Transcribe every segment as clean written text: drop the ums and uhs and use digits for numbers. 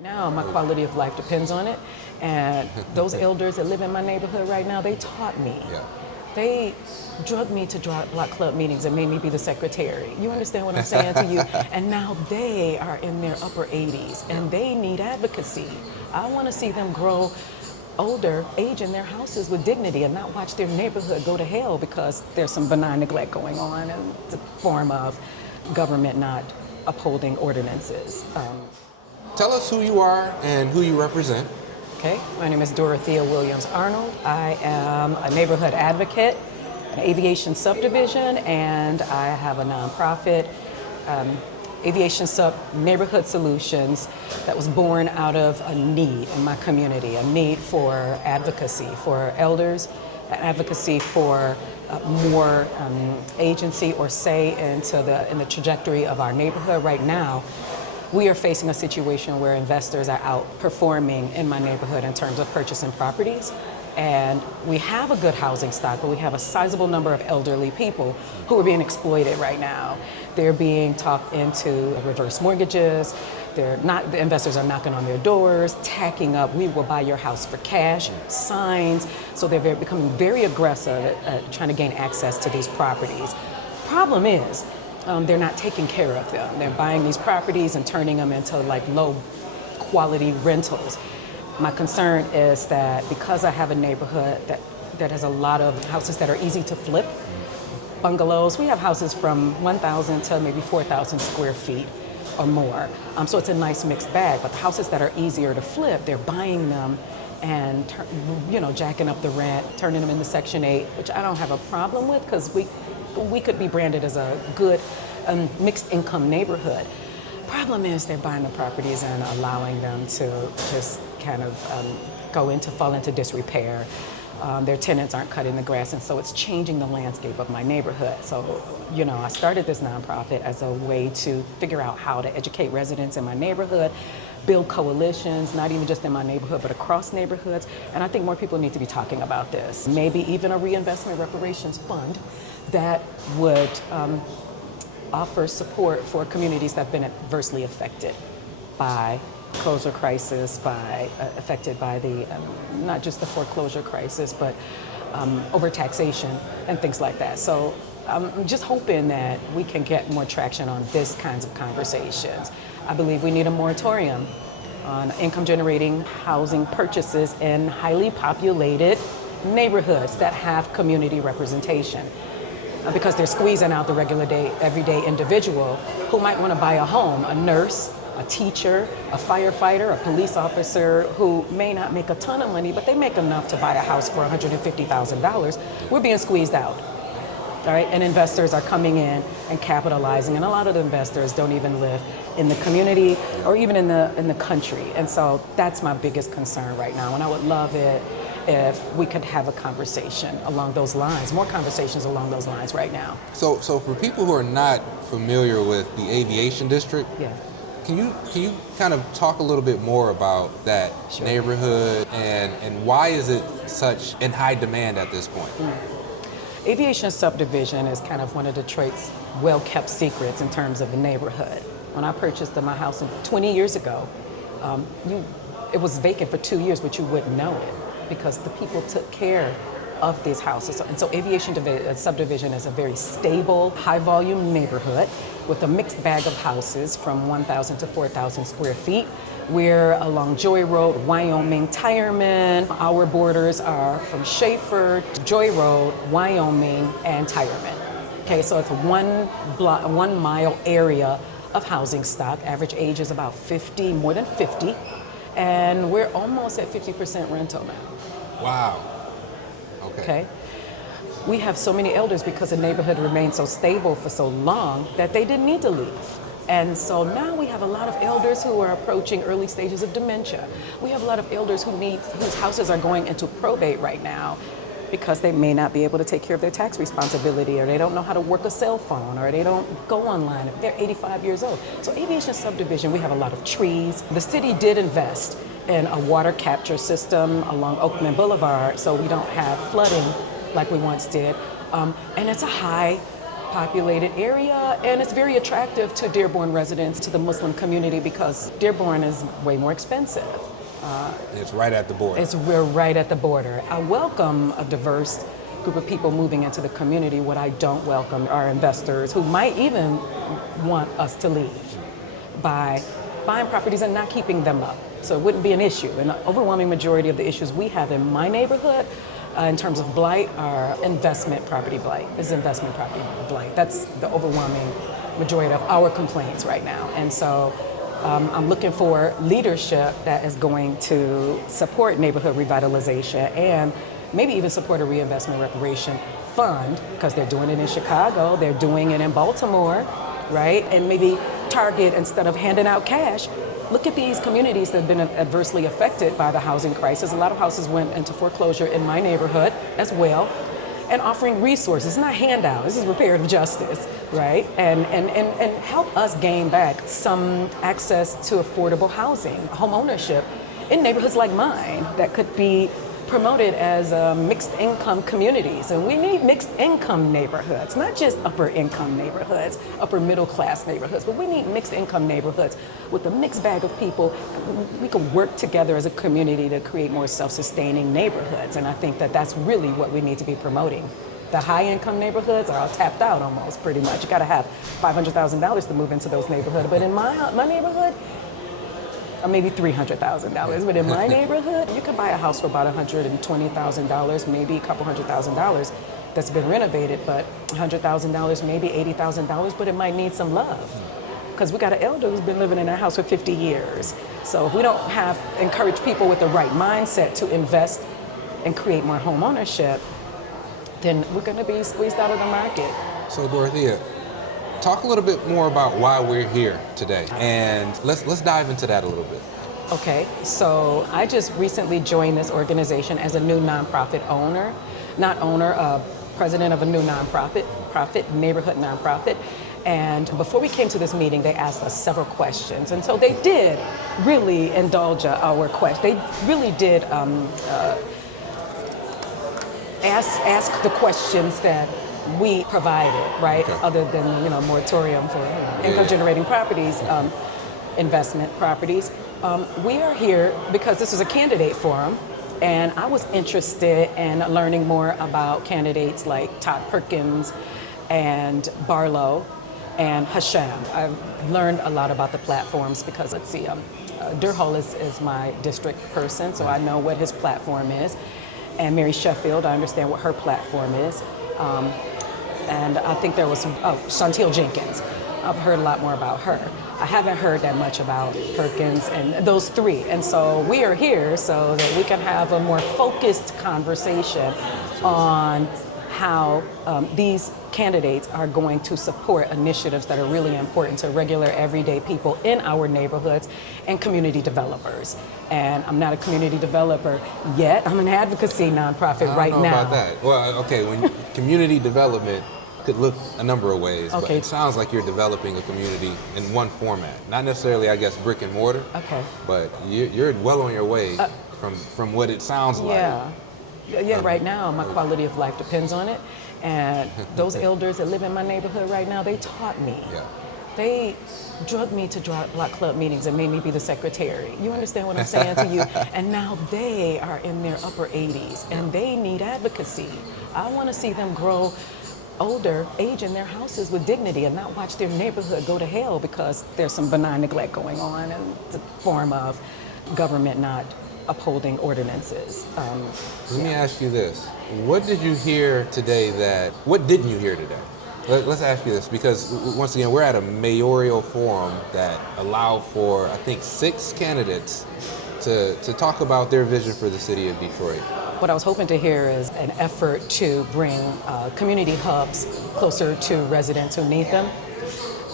Right now, my quality of life depends on it. And those elders that live in my neighborhood right now, they taught me. Yeah. They drugged me to block club meetings and made me be the secretary. You understand what I'm saying to you? And now they are in their upper 80s and they need advocacy. I want to see them grow older, age in their houses with dignity and not watch their neighborhood go to hell because there's some benign neglect going on in the form of government not upholding ordinances. Tell us who you are and who you represent. Okay, my name is Dorothea Williams-Arnold. I am a neighborhood advocate, an Aviation Subdivision, and I have a nonprofit, Aviation Sub Neighborhood Solutions, that was born out of a need in my community, a need for advocacy for elders, advocacy for more agency or say in the trajectory of our neighborhood. Right now, we are facing a situation where investors are outperforming in my neighborhood in terms of purchasing properties. And we have a good housing stock, but we have a sizable number of elderly people who are being exploited right now. They're being talked into reverse mortgages. The investors are knocking on their doors, tacking up, "We will buy your house for cash," signs. So they're becoming very aggressive at trying to gain access to these properties. Problem is, they're not taking care of them. They're buying these properties and turning them into like low quality rentals. My concern is that because I have a neighborhood that has a lot of houses that are easy to flip, bungalows, we have houses from 1,000 to maybe 4,000 square feet or more. So it's a nice mixed bag, but the houses that are easier to flip, they're buying them and jacking up the rent, turning them into Section 8, which I don't have a problem with because we could be branded as a good mixed income neighborhood. Problem is they're buying the properties and allowing them to just kind of fall into disrepair. Their tenants aren't cutting the grass, and so it's changing the landscape of my neighborhood. So, I started this nonprofit as a way to figure out how to educate residents in my neighborhood, build coalitions, not even just in my neighborhood, but across neighborhoods. And I think more people need to be talking about this. Maybe even a reinvestment reparations fund that would offer support for communities that have been adversely affected by foreclosure crisis, affected by the not just the foreclosure crisis, but overtaxation and things like that. So I'm just hoping that we can get more traction on this kinds of conversations. I believe we need a moratorium on income-generating housing purchases in highly populated neighborhoods that have community representation. Because they're squeezing out the everyday individual who might want to buy a home, a nurse, a teacher, a firefighter, a police officer who may not make a ton of money, but they make enough to buy a house for $150,000. We're being squeezed out, all right? And investors are coming in and capitalizing, and a lot of the investors don't even live in the community or even in the country. And so that's my biggest concern right now, and I would love it if we could have a conversation along those lines, more conversations along those lines right now. So for people who are not familiar with the aviation district, yeah. Can you kind of talk a little bit more about that neighborhood and why is it such in high demand at this point? Aviation Subdivision is kind of one of Detroit's well-kept secrets in terms of the neighborhood. When I purchased my house 20 years ago, it was vacant for 2 years, but you wouldn't know it because the people took care of these houses. And so Aviation Subdivision is a very stable, high-volume neighborhood with a mixed bag of houses from 1,000 to 4,000 square feet. We're along Joy Road, Wyoming, Tireman. Our borders are from Schaefer, Joy Road, Wyoming, and Tireman. Okay, so it's a 1 mile area of housing stock. Average age is about 50, more than 50. And we're almost at 50% rental now. Wow. Okay. We have so many elders because the neighborhood remained so stable for so long that they didn't need to leave. And so now we have a lot of elders who are approaching early stages of dementia. We have a lot of elders whose houses are going into probate right now because they may not be able to take care of their tax responsibility, or they don't know how to work a cell phone, or they don't go online. They're 85 years old. So Aviation Subdivision, we have a lot of trees. The city did invest in a water capture system along Oakman Boulevard so we don't have flooding like we once did. And it's a high populated area, and it's very attractive to Dearborn residents, to the Muslim community, because Dearborn is way more expensive. It's right at the border. We're right at the border. I welcome a diverse group of people moving into the community. What I don't welcome are investors who might even want us to leave by buying properties and not keeping them up. So it wouldn't be an issue. And the overwhelming majority of the issues we have in my neighborhood in terms of blight are investment property blight. It's investment property blight. That's the overwhelming majority of our complaints right now. And so I'm looking for leadership that is going to support neighborhood revitalization and maybe even support a reinvestment reparation fund, because they're doing it in Chicago, they're doing it in Baltimore, right? And maybe target, instead of handing out cash, look at these communities that have been adversely affected by the housing crisis. A lot of houses went into foreclosure in my neighborhood as well, and offering resources, not handout, this is reparative justice, right? And help us gain back some access to affordable housing, home ownership in neighborhoods like mine that could be promoted as mixed income communities. And we need mixed income neighborhoods, not just upper income neighborhoods, upper middle class neighborhoods, but we need mixed income neighborhoods with a mixed bag of people. We can work together as a community to create more self-sustaining neighborhoods. And I think that that's really what we need to be promoting. The high income neighborhoods are all tapped out almost, pretty much. You gotta have $500,000 to move into those neighborhoods. But in my neighborhood, or maybe $300,000. But in my neighborhood, you can buy a house for about $120,000, maybe a couple $100,000 that's been renovated, but $100,000, maybe $80,000, but it might need some love. Because we got an elder who's been living in that house for 50 years. So if we don't encourage people with the right mindset to invest and create more home ownership, then we're gonna be squeezed out of the market. So Dorothea, talk a little bit more about why we're here today, and let's dive into that a little bit. Okay, so I just recently joined this organization as a new nonprofit president of a new neighborhood nonprofit. And before we came to this meeting, they asked us several questions, and so they did really indulge our questions. They really did ask the questions that we provided, right? Okay. Other than, moratorium for income-generating properties, investment properties. We are here because this is a candidate forum, and I was interested in learning more about candidates like Todd Perkins and Barlow and Hashem. I've learned a lot about the platforms because, Durhall is my district person, so I know what his platform is. And Mary Sheffield, I understand what her platform is. And I think there was Chantel Jenkins. I've heard a lot more about her. I haven't heard that much about Perkins and those three. And so we are here so that we can have a more focused conversation on how these candidates are going to support initiatives that are really important to regular, everyday people in our neighborhoods and community developers. And I'm not a community developer yet. I'm an advocacy nonprofit right now. I don't know about that. Well, okay, when community development could look a number of ways, but it sounds like you're developing a community in one format. Not necessarily, I guess, brick and mortar, but you're well on your way from what it sounds like. Yeah, right now my quality of life depends on it. And those elders that live in my neighborhood right now, they taught me. Yeah. They drugged me to block club meetings and made me be the secretary. You understand what I'm saying to you? And now they are in their upper 80s and they need advocacy. I want to see them grow older, age in their houses with dignity and not watch their neighborhood go to hell because there's some benign neglect going on in the form of government not upholding ordinances. Let me ask you this. What didn't you hear today? Let's ask you this, because once again, we're at a mayoral forum that allowed for, I think, 6 candidates to talk about their vision for the city of Detroit. What I was hoping to hear is an effort to bring community hubs closer to residents who need them.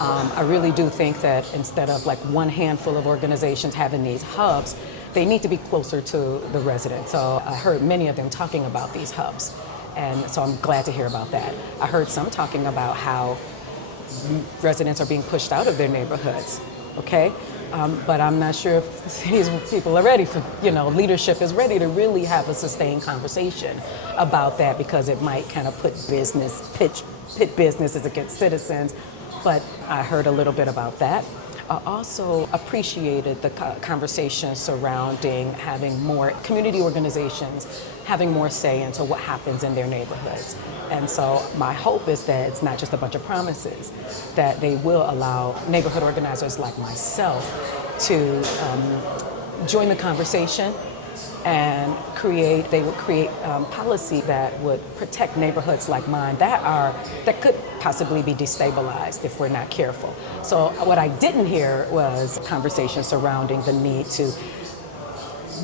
I really do think that instead of like one handful of organizations having these hubs, they need to be closer to the residents. So I heard many of them talking about these hubs. And so I'm glad to hear about that. I heard some talking about how residents are being pushed out of their neighborhoods, okay? But I'm not sure if the city's people are ready for, leadership is ready to really have a sustained conversation about that, because it might kind of pit businesses against citizens. But I heard a little bit about that. I also appreciated the conversation surrounding having more community organizations having more say into what happens in their neighborhoods. And so my hope is that it's not just a bunch of promises, that they will allow neighborhood organizers like myself to join the conversation and they would create policy that would protect neighborhoods like mine that could possibly be destabilized if we're not careful. So what I didn't hear was conversation surrounding the need to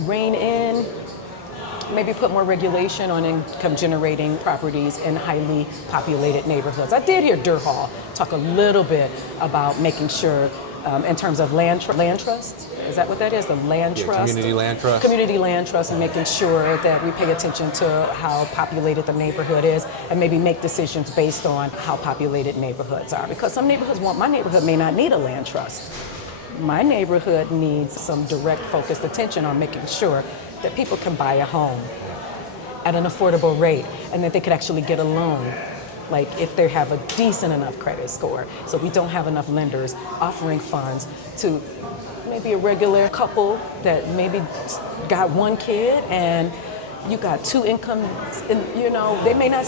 rein in, maybe put more regulation on income generating properties in highly populated neighborhoods. I did hear Durhal talk a little bit about making sure in terms of land trust. Is that what that is? The land trust? Community land trust. Community land trust, and making sure that we pay attention to how populated the neighborhood is and maybe make decisions based on how populated neighborhoods are. Because some neighborhoods my neighborhood may not need a land trust. My neighborhood needs some direct focused attention on making sure that people can buy a home at an affordable rate and that they could actually get a loan, like if they have a decent enough credit score. So we don't have enough lenders offering funds to maybe a regular couple that maybe got one kid and you got two incomes, and they may not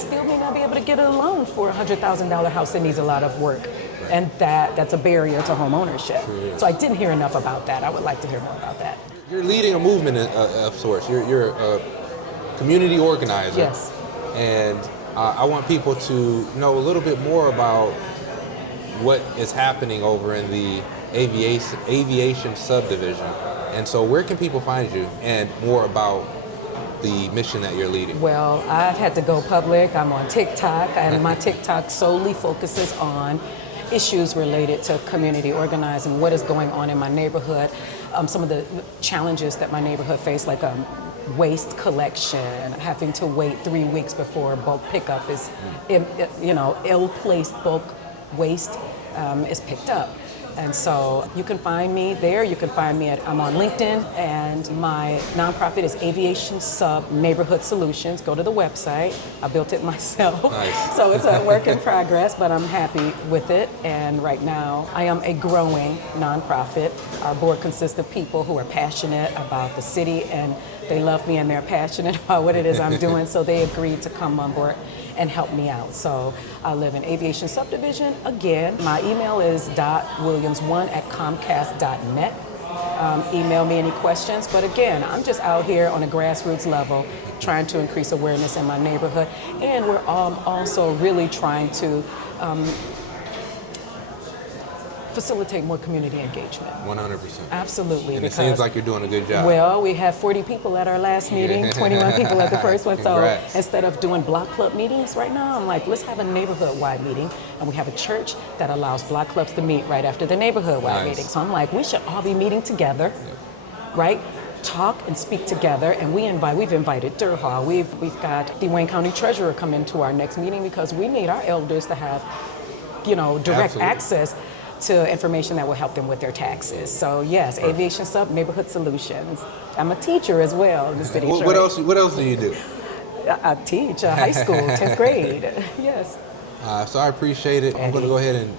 be able to get a loan for a $100,000 house that needs a lot of work. And that's a barrier to home ownership. Sure. So I didn't hear enough about that. I would like to hear more about that. You're leading a movement of sorts. You're a community organizer. Yes. And I want people to know a little bit more about what is happening over in the Aviation Subdivision. And so where can people find you and more about the mission that you're leading? Well, I've had to go public. I'm on TikTok, and my TikTok solely focuses on issues related to community organizing, what is going on in my neighborhood, some of the challenges that my neighborhood face, like waste collection, having to wait 3 weeks before bulk pickup is, ill-placed bulk waste is picked up. And so you can find me there. You can find me I'm on LinkedIn, and my nonprofit is Aviation Sub Neighborhood Solutions. Go to the website. I built it myself. Nice. So it's a work in progress, but I'm happy with it. And right now I am a growing nonprofit. Our board consists of people who are passionate about the city, and they love me and they're passionate about what it is I'm doing. So they agreed to come on board and help me out. So I live in Aviation Subdivision. Again, my email is .williams1@comcast.net. Email me any questions. But again, I'm just out here on a grassroots level trying to increase awareness in my neighborhood. And we're also really trying to facilitate more community engagement. 100%. Absolutely. And it seems like you're doing a good job. Well, we had 40 people at our last meeting, 21 people at the first one. Congrats. So instead of doing block club meetings right now, I'm like, let's have a neighborhood-wide meeting. And we have a church that allows block clubs to meet right after the neighborhood-wide meeting. So I'm like, we should all be meeting together, right? Talk and speak together, and we've invited Durhal. We've got the Wayne County Treasurer come into our next meeting, because we need our elders to have, direct access to information that will help them with their taxes. So yes, Aviation Sub Neighborhood Solutions. I'm a teacher as well in the city. What else do you do? I teach high school, 10th grade. Yes. So I appreciate it. I'm going to go ahead and